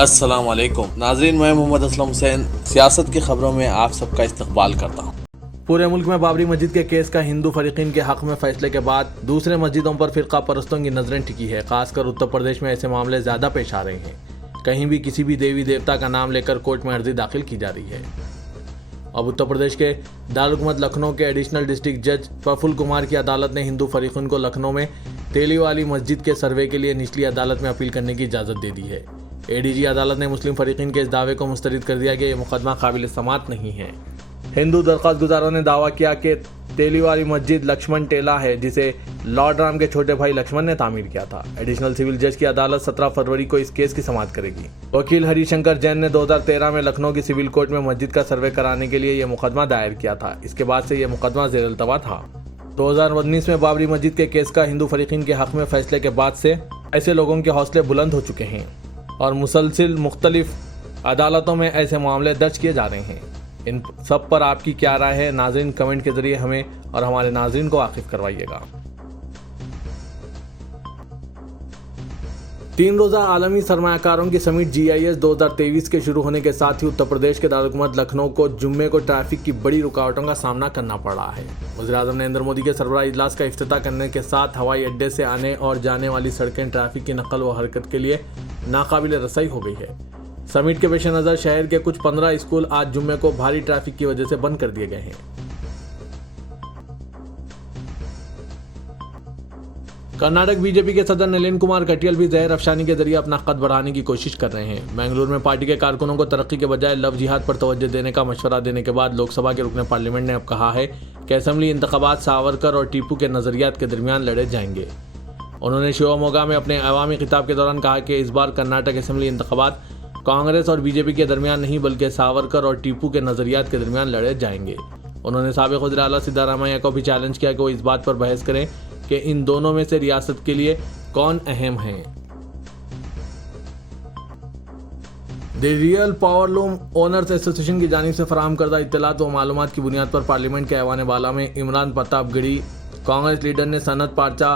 अस्सलाम वालेकुम नाज़रीन, मैं मोहम्मद असलम हुसैन सियासत की खबरों में आप सबका इस्तकबाल करता हूँ। पूरे मुल्क में बाबरी मस्जिद के केस का हिंदू फरीकीन के हक में फैसले के बाद दूसरे मस्जिदों पर फिरका परस्तों की नजरें टिकी है। खासकर उत्तर प्रदेश में ऐसे मामले ज्यादा पेश आ रहे हैं। कहीं भी किसी भी देवी देवता का नाम लेकर कोर्ट में अर्जी दाखिल की जा रही है। अब उत्तर प्रदेश के दारुल लखनऊ के एडिशनल डिस्ट्रिक्ट जज प्रफुल्ल कुमार की अदालत ने हिंदू फरीकीन को लखनऊ में तेली वाली मस्जिद के सर्वे के लिए निचली अदालत में अपील करने की इजाजत दे दी है। एडीजी अदालत ने मुस्लिम फरीकीन के इस दावे को मुस्तरद कर दिया कि यह मुकदमा काबिल समात नहीं है। हिंदू दरख्वास्त गुजारों ने दावा किया कि तेली वाली मस्जिद लक्ष्मण टेला है, जिसे लॉर्ड राम के छोटे भाई लक्ष्मण ने तामीर किया था। एडिशनल सिविल जज की अदालत 17 फरवरी को इस केस की समाअत करेगी। वकील हरिशंकर जैन ने 2013 में लखनऊ की सिविल कोर्ट में मस्जिद का सर्वे कराने के लिए यह मुकदमा दायर किया था। इसके बाद से यह मुकदमा ज़ेर-ए-इल्तवा था। 2019 में बाबरी मस्जिद के केस का हिंदू फरीकीन के हक में फैसले के बाद से ऐसे लोगों के हौसले बुलंद हो चुके हैं और मुसलसिल मुख्तलिफ अदालतों में ऐसे मामले दर्ज किए जा रहे हैं। इन सब पर आपकी क्या राय है नाज़रीन, कमेंट के जरिए हमें और हमारे नाज़रीन को वाकिफ करवाइएगा। 3 रोज़ा आलमी सरमायाकारों की समिट GIS 2023 के शुरू होने के साथ ही उत्तर प्रदेश के दारुल लखनऊ को जुम्मे को ट्रैफिक की बड़ी रुकावटों का सामना करना पड़ रहा है। वज़ीर-ए-आज़म नरेंद्र मोदी के सरबराह इजलास का इफ्तिताह करने के साथ हवाई अड्डे से आने और जाने वाली सड़कें ट्रैफिक की नकल व हरकत के लिए नाकाबिल रसाई हो गई है। समिट के पेश नज़र शहर के कुछ 15 स्कूल आज जुम्मे को भारी ट्रैफिक की वजह से बंद कर दिए गए हैं। कर्नाटक बीजेपी के सदर नलिन कुमार कटियाल भी जहर अफशानी के जरिए अपना कद बढ़ाने की कोशिश कर रहे हैं। बेंगलुरु में पार्टी के कारकुनों को तरक्की के बजाय लव जिहाद पर तवज्जो देने का मशवरा देने के बाद लोकसभा के रुकने पार्लियामेंट ने अब कहा है कि असेंबली इंतखाबात सावरकर और टीपू के नजरियात के दरमियान लड़े जाएंगे। उन्होंने शिवमोगा में अपने अवामी खिताब के दौरान कहा कि इस बार कर्नाटक असेंबली इंतखाबात कांग्रेस और बीजेपी के दरमियान नहीं बल्कि सावरकर और टीपू के नजरियात के दरमियान लड़े जाएंगे। उन्होंने साबिक वज़ीर आला सिद्धारामैया को भी चैलेंज किया कि वो इस बात पर बहस करें कि इन दोनों में से रियासत के लिए कौन अहम है। The real powerloom owners association की जानिब से फराहम करदा इत्तलात व मालूमात की बुनियाद पर पार्लियामेंट के ऐवान बाला में इमरान प्रतापगढ़ी कांग्रेस लीडर ने सनत पार्चा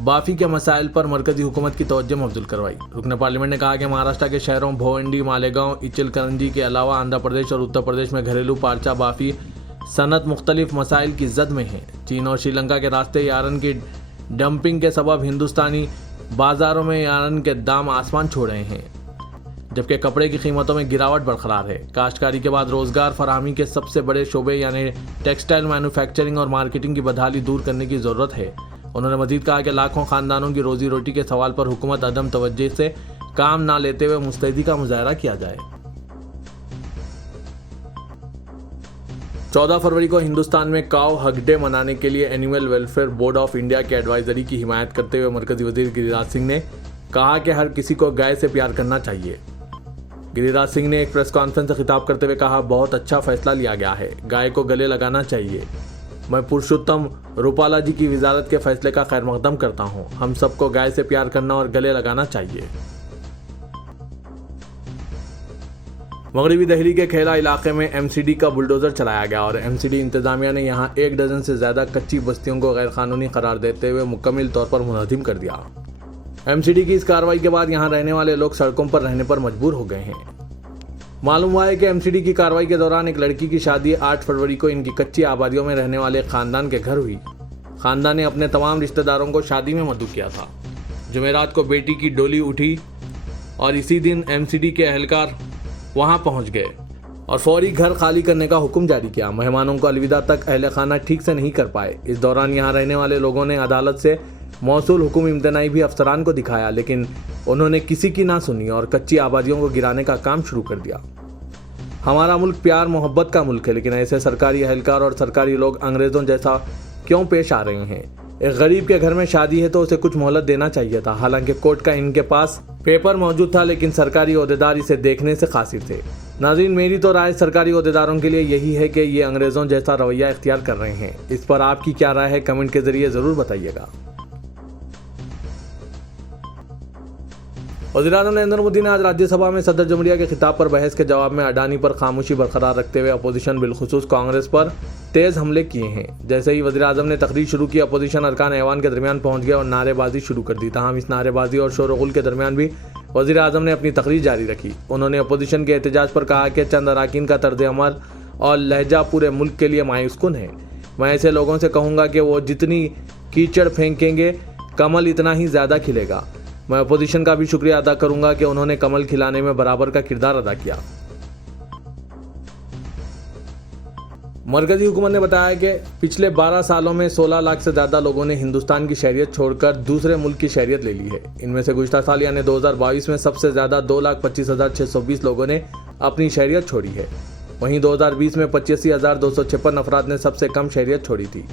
बाफी के मसाइल पर मरकजी हुकूमत की तवज्जो मबजूल करवाई। रुकने पार्लियामेंट ने कहा कि महाराष्ट्र के शहरों भोवंडी, मालेगांव, इचलकरंजी के अलावा आंध्र प्रदेश और उत्तर प्रदेश में घरेलू पार्चा बाफी सनत मुख्तलिफ मसाइल की जद में है। चीन और श्रीलंका के रास्ते यारन की डंपिंग के सबब हिंदुस्तानी बाजारों में यारन के दाम आसमान छू रहे हैं, जबकि कपड़े की कीमतों में गिरावट बरकरार है। काश्तकारी के बाद रोजगार फराहमी के सबसे बड़े शोबे यानी टेक्सटाइल मैन्युफैक्चरिंग और मार्केटिंग की बदहाली दूर करने की जरूरत है। उन्होंने मजीद कहा कि लाखों खानदानों की रोजी रोटी के सवाल पर हुकूमत अदम तवज्जो से काम ना लेते हुए मुस्तैदी का मुजाहरा किया जाए। 14 फरवरी को हिंदुस्तान में काऊ हक डे मनाने के लिए animal welfare board of India के एडवाइजरी की हिमायत करते हुए मरकजी वजीर गिरिराज सिंह ने कहा कि हर किसी को गाय से प्यार करना चाहिए। गिरिराज सिंह ने एक प्रेस कॉन्फ्रेंस से खिताब करते हुए कहा, बहुत अच्छा फैसला लिया गया है, गाय को गले लगाना चाहिए। मैं पुरुषोत्तम रूपाला जी की वजारत के फैसले का खैर मकदम करता हूं। हम सबको गाय से प्यार करना और गले लगाना चाहिए। मगरबी दिल्ली के खेला इलाके में MCD का बुलडोजर चलाया गया और MCD इंतजामिया ने यहां 1 डजन से ज्यादा कच्ची बस्तियों को गैर कानूनी करार देते हुए मुकम्मल तौर पर मुनहदिम कर दिया। MCD की इस कार्रवाई के बाद यहां रहने वाले लोग सड़कों पर रहने पर मजबूर हो गए हैं। मालूम हुआ है कि MCD की कार्रवाई के दौरान एक लड़की की शादी 8 फरवरी को इनकी कच्ची आबादियों में रहने वाले खानदान के घर हुई। खानदान ने अपने तमाम रिश्तेदारों को शादी में मदऊ किया था। जुमेरात को बेटी की डोली उठी और इसी दिन MCD के एहलकार वहां पहुंच गए और फौरी घर खाली करने का हुक्म जारी किया। मेहमानों को अलविदा तक अहल खाना ठीक से नहीं कर पाए। इस दौरान यहां रहने वाले लोगों ने अदालत से मौसूल हुक्म इम्तनाई भी अफसरान को दिखाया, लेकिन उन्होंने किसी की ना सुनी और कच्ची आबादियों को गिराने का काम शुरू कर दिया। हमारा मुल्क प्यार मोहब्बत का मुल्क है, लेकिन ऐसे सरकारी एहलकार और सरकारी लोग अंग्रेजों जैसा क्यों पेश आ रहे हैं। एक गरीब के घर में शादी है तो उसे कुछ मोहलत देना चाहिए था। हालांकि कोर्ट का इनके पास पेपर मौजूद था, लेकिन सरकारी ओहदेदार इसे देखने से कासिर थे। नाज़रीन, मेरी तो राय सरकारी ओहदेदारों के लिए यही है कि ये अंग्रेजों जैसा रवैया इख्तियार कर रहे हैं। इस पर आपकी क्या राय है, कमेंट के जरिए जरूर बताइएगा। वज़ीर-ए-आज़म नरेंद्र मोदी ने आज राज्यसभा में सदर जमहूरिया के खिताब पर बहस के जवाब में अडानी पर खामोशी बरकरार रखते हुए अपोजिशन बिलखुसूस कांग्रेस पर तेज हमले किए हैं। जैसे ही वज़ीर-ए-आज़म ने तकरीर शुरू की, अपोजिशन अरकान ऐवान के दरमियान पहुंच गए और नारेबाजी शुरू कर दी। तमाम इस नारेबाजी और शोरगुल के दरमियान भी वज़ीर आज़म ने अपनी तकरीर जारी रखी। उन्होंने अपोजिशन के एहतजाज पर कहा कि चंद अरकान का तर्ज अमल और लहजा पूरे मुल्क के लिए मायूस कुन है। मैं ऐसे लोगों से कहूँगा कि वो जितनी कीचड़ फेंकेंगे कमल इतना ही ज़्यादा खिलेगा। मैं अपोजिशन का भी शुक्रिया अदा करूँगा कि उन्होंने कमल खिलाने में बराबर का किरदार अदा किया। मरकजी हुकूमत ने बताया कि पिछले 12 सालों में 16 लाख से ज़्यादा लोगों ने हिंदुस्तान की शहरियत छोड़कर दूसरे मुल्क की शहरियत ले ली है। इनमें से गुज़श्ता साल यानी 2022 में सबसे ज़्यादा 2,25,620 लोगों ने अपनी शहरियत छोड़ी है। वहीं 2020 में 85,256 अफराद ने सबसे कम शहरियत छोड़ी थी।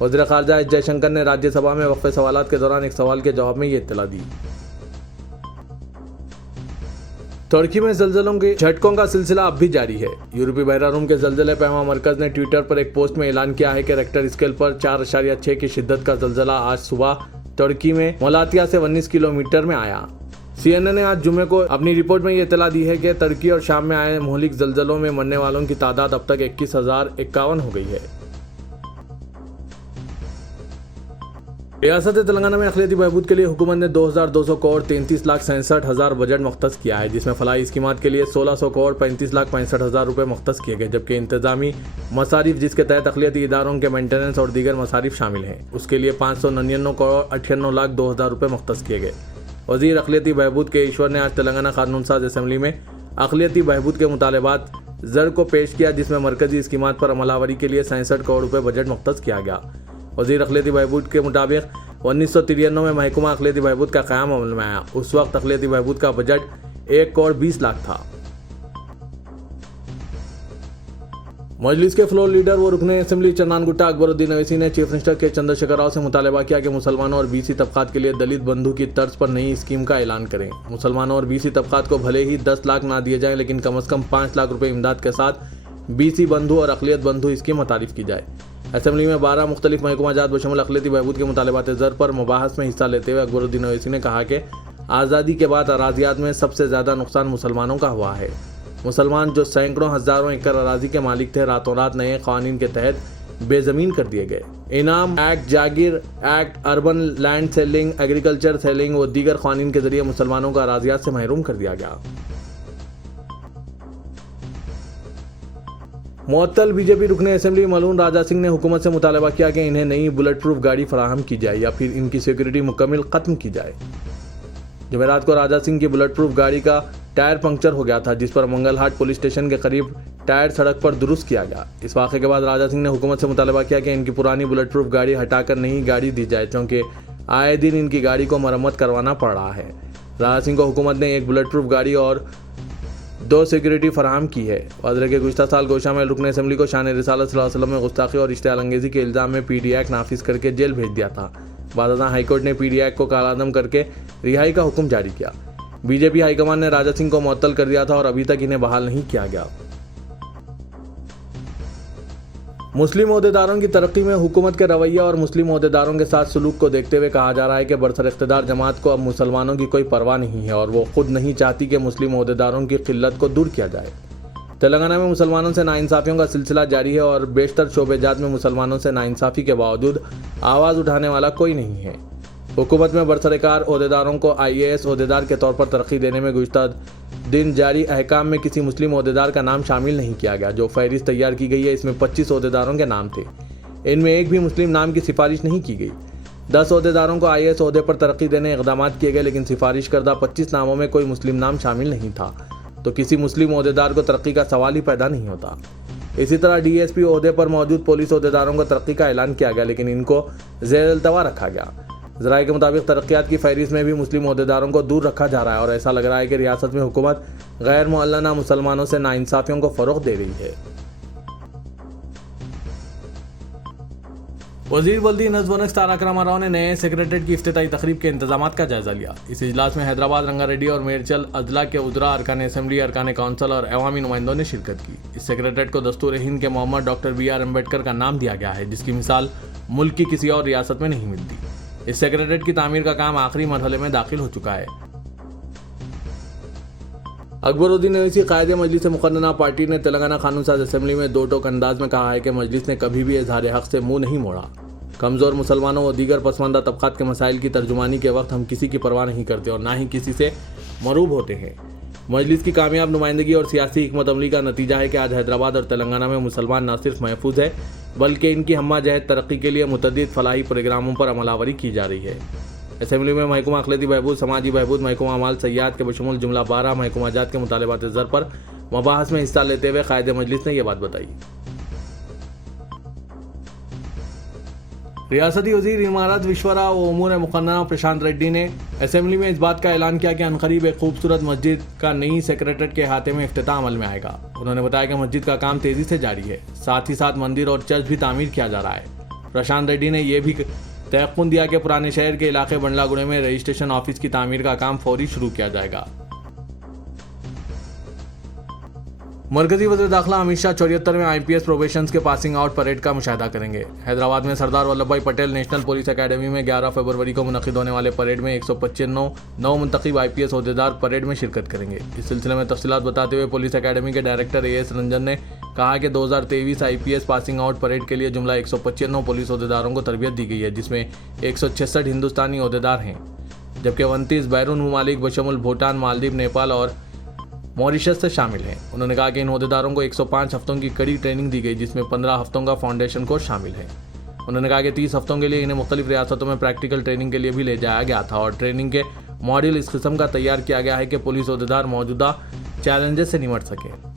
वज़ीर ख़ारजा एस जयशंकर ने राज्यसभा में वक्फ़े सवालात के दौरान एक सवाल के जवाब में ये इत्तला दी। तुर्की में ज़लज़लों के झटकों का सिलसिला अब भी जारी है। यूरोपीय बहरारूम के ज़लज़ले पैमा मरकज़ ने ट्विटर पर एक पोस्ट में ऐलान किया है कि रेक्टर स्केल पर 4.6 की शिद्दत का ज़लज़ला आज सुबह तुर्की में मलातिया से 19 किलोमीटर में आया। CNN ने आज जुमे को अपनी रिपोर्ट में ये इत्तला दी है कि तुर्की और शाम में आए मोहलिक ज़लज़लों में मरने वालों की तादाद अब तक 21,051 हो गई है। रियासत तेलंगाना में अक़लियती बहबूद के लिए हुकूमत ने 2,200 करोड़ 33,67,000 बजट मुख्तस किया है, जिसमें फलाही स्कीमात के लिए 1,600 करोड़ 35,65,000 रुपये मुख्तस किए गए, जबकि इंतजामी मसारिफ जिसके तहत अक़लियती इदारों के मेंटेनेंस और दीगर मसारिफ शामिल हैं उसके लिए 599 करोड़ 98,02,000 रुपये मुख्तस किए गए। वज़ीर अक़लियती बहबूद के ईश्वर ने आज तेलंगाना कानून साज असम्बली में अक़लियती बहबूद के मुतालबात ज़र को पेश किया, जिसमें मरकजी स्कीमात पर अमलावरी के लिए 67 करोड़ रुपये बजट मुख्तस किया गया। वज़ीर अक़लियती बहबूद के मुताबिक 1993 में महकमा अक़लियती बहबूद का क़याम अमल में आया। उस वक्त अक़लियती बहबूद का बजट 1 करोड़ 20 लाख था। मजलिस के फ्लोर लीडर व रुकने असम्बली चन्नान गुट्टा अकबरुद्दीन अवैसी ने चीफ मिनिस्टर के चंद्रशेखर राव से मुतालबा किया कि मुसलमानों और BC तबक़ात के लिए दलित बंधु की तर्ज पर नई स्कीम का ऐलान करें। मुसलमानों और BC तबक़ात को भले ही 10 लाख ना दिए जाएं, लेकिन कम अज़ कम 5 लाख रुपये इमदाद के साथ BC बंधु और अक़लियत बंधु स्कीम मुतारिफ की जाए। असम्बली में 12 मुख्तलिफ महकमा जात बशमुल अक़लियती बहबूद के मुतालबात ज़र पर मुबाहस में हिस्सा लेते हुए अकबरुद्दीन अवैसी ने कहा कि आज़ादी के बाद अराज़ियात में सबसे ज़्यादा नुकसान मुसलमानों का हुआ है। मुसलमान जो सैकड़ों हज़ारों एकड़ अराज़ी के मालिक थे, रातों रात नए क़वानीन के तहत बेज़मीन कर दिए गए। इनाम एक्ट, जागीर act, urban land ceiling, agriculture ceiling व दीगर क़वानीन के ज़रिए मुसलमानों को अराज़ियात से महरूम कर दिया गया। मुअत्तल बीजेपी रुकने असम्बली मलून राजा सिंह ने हुकूमत से मुतालबा किया कि इन्हें नई बुलेट प्रूफ गाड़ी फराहम की जाए या फिर इनकी सिक्योरिटी मुकम्मल ख़त्म की जाए। जुमेरात को राजा सिंह की बुलेट प्रूफ गाड़ी का टायर पंक्चर हो गया था, जिस पर मंगलहाट पुलिस स्टेशन के करीब टायर सड़क पर दुरुस्त किया गया। इस वाक़े के बाद राजा सिंह ने हुकूमत से मुतालबा किया कि इनकी पुरानी बुलेट प्रूफ गाड़ी हटाकर नई गाड़ी दी जाए, क्योंकि आए दिन इनकी गाड़ी को मरम्मत करवाना पड़ रहा है। राजा सिंह को हुकूमत ने एक बुलेट प्रूफ गाड़ी और 2 सिक्योरिटी फराहम की है। वज़ीर के गुज़श्ता साल गोशा में रुकने असम्बली को शान रिसालत सल्लल्लाहु अलैहि वसल्लम में गुस्ताखी और इश्तिआल अंगेज़ी के इल्ज़ाम में PD एक्ट नाफिज करके जेल भेज दिया था। बाद हाईकोर्ट ने PD एक्ट को कालादम करके रिहाई का हुक्म जारी किया। बीजेपी हाईकमान ने राजा सिंह को मुअत्तल कर दिया था और अभी तक इन्हें बहाल नहीं किया गया। मुस्लिम ओहदेदारों की तरक्की में हुकूमत के रवैया और मुस्लिम ओहदेदारों के साथ सलूक को देखते हुए कहा जा रहा है कि बरसर इख्तिदार जमात को अब मुसलमानों की कोई परवाह नहीं है और वो खुद नहीं चाहती कि मुस्लिम ओहदेदारों की किल्लत को दूर किया जाए। तेलंगाना में मुसलमानों से नाइंसाफ़ियों का सिलसिला जारी है और बेशतर शोबेजात में मुसलमानों से नाइंसाफ़ी के बावजूद आवाज़ उठाने वाला कोई नहीं है। हुकूमत में बरसरकार ओहदेदारों को IAS ओहदेदार के तौर पर तरक्की देने में गुज़श्ता दिन जारी अहकाम में किसी मुस्लिम ओहदेदार का नाम शामिल नहीं किया गया। जो फहरिस्त तैयार की गई है, इसमें 25 ओहदेदारों के नाम थे। इनमें एक भी मुस्लिम नाम की सिफारिश नहीं की गई। 10 ओहदेदारों को IAS ओहदे पर तरक्की देने इक़दाम किए गए, लेकिन सिफारिश करदा 25 नामों में कोई मुस्लिम नाम शामिल नहीं था, तो किसी मुस्लिम ओहदेदार को तरक्की का सवाल ही पैदा नहीं होता। इसी तरह DSP ओहदे पर मौजूद पुलिस ओहदेदारों को तरक्की का ऐलान किया गया, लेकिन इनको ज़ेर-ए-अल्तवा रखा गया। ज़राए के मुताबिक तरक्यात की फहरिस्त में भी मुस्लिम ओहदेदारों को दूर रखा जा रहा है और ऐसा लग रहा है कि रियासत में हुकूमत गैर मुअल्लना मुसलमानों से नाइंसाफ़ियों को फ़रोग़ दे रही है। वज़ीर बल्दी नज़्म व नक्श तारक रामाराव ने नए सेक्रेटरीट की इफ्तिताई तकरीब के इंतजामात का जायजा लिया। इस इजलास में हैदराबाद, रंगारेड्डी और मेरचल अजला के उज़रा, अरकान असम्बली, अरकान कौंसल और अवामी नुमाइंदों ने शिरकत की। इस सेक्रेटरीट को दस्तूर हिंद के मोहम्मद डॉक्टर BR अम्बेडकर का नाम दिया गया है, जिसकी मिसाल मुल्क की किसी और रियासत में नहीं मिलती। इस सेक्रेटरीट की तामीर का काम आखिरी मरहले में दाखिल हो चुका है। अकबरुद्दीन अवैसी कायद मजलिस मुक़र्ररा पार्टी ने तेलंगाना कानून साज असम्बली में 2 टोक अंदाज में कहा है कि मजलिस ने कभी भी इज़हार हक़ से मुंह नहीं मोड़ा। कमज़ोर मुसलमानों व दीगर पसमानदा तबक़ात के मसाइल की तर्जुमानी के वक्त हम किसी की परवाह नहीं करते और ना ही किसी से मरूब होते हैं। मजलिस की कामयाब नुमाइंदगी और सियासी हिकमत अमली का नतीजा है कि आज हैदराबाद और तेलंगाना में मुसलमान न सिर्फ महफूज है बल्कि इनकी हम्मा जहद तरक्की के लिए मुतअद्दिद फलाही प्रोग्रामों पर अमलावरी की जा रही है। असेंबली में महकमा अखलाती बहबूद, समाजी बहबूद, महकमा अमाल सयाहत के बशमुल जुमला 12 महकमा जात के मुतालबात ज़र पर मबाहस में हिस्सा लेते हुए कायदे मजलिस ने यह बात बताई। रियासती वजीर इमारत विश्वरा व उमूर मुकन्ना प्रशांत रेड्डी ने असेंबली में इस बात का ऐलान किया कि अनकरीब एक खूबसूरत मस्जिद का नई सेक्रेटरीट के अहाते में इफ्तिताह अमल में आएगा। उन्होंने बताया कि मस्जिद का काम तेजी से जारी है, साथ ही साथ मंदिर और चर्च भी तामीर किया जा रहा है। प्रशांत रेड्डी ने यह भी तयक़्क़ुन दिया कि पुराने शहर के इलाके बंडलागुड़े में रजिस्ट्रेशन ऑफिस की तामीर का काम फौरी शुरू किया जाएगा। मरकजी वज़ीर दाखिला अमित शाह 74वें IPS प्रोबेशंस के पासिंग आउट परेड का मुशाहिदा करेंगे। हैदराबाद में सरदार वल्लभ भाई पटेल नेशनल पुलिस अकेडमी में 11 फरवरी को मुनक़िद होने वाले परेड में 125 नौ मुंतखब IPS ओहदेदार परेड में शिरकत करेंगे। इस सिलसिले में तफसीलात बताते हुए पुलिस अकेडमी के डायरेक्टर AS रंजन ने कहा कि 2023 IPS पासिंग आउट परेड के लिए जुमला 125 पुलिस ओहदेदारों को तरबियत दी गई है, जिसमें 166 हिंदुस्तानी ओहदेदार हैं, जबकि 29 बैरून ममालिक बशमुल भूटान, मालदीव, नेपाल और मॉरिशस से शामिल हैं। उन्होंने कहा कि इन ओहदेदारों को 105 हफ्तों की कड़ी ट्रेनिंग दी गई, जिसमें 15 हफ्तों का फाउंडेशन कोर्स शामिल है। उन्होंने कहा कि 30 हफ्तों के लिए इन्हें मुख्तलिफ रियासतों में प्रैक्टिकल ट्रेनिंग के लिए भी ले जाया गया था और ट्रेनिंग के मॉड्यूल इस किस्म का तैयार किया गया है कि पुलिस ओहदेदार मौजूदा चैलेंजेस से निपट सके।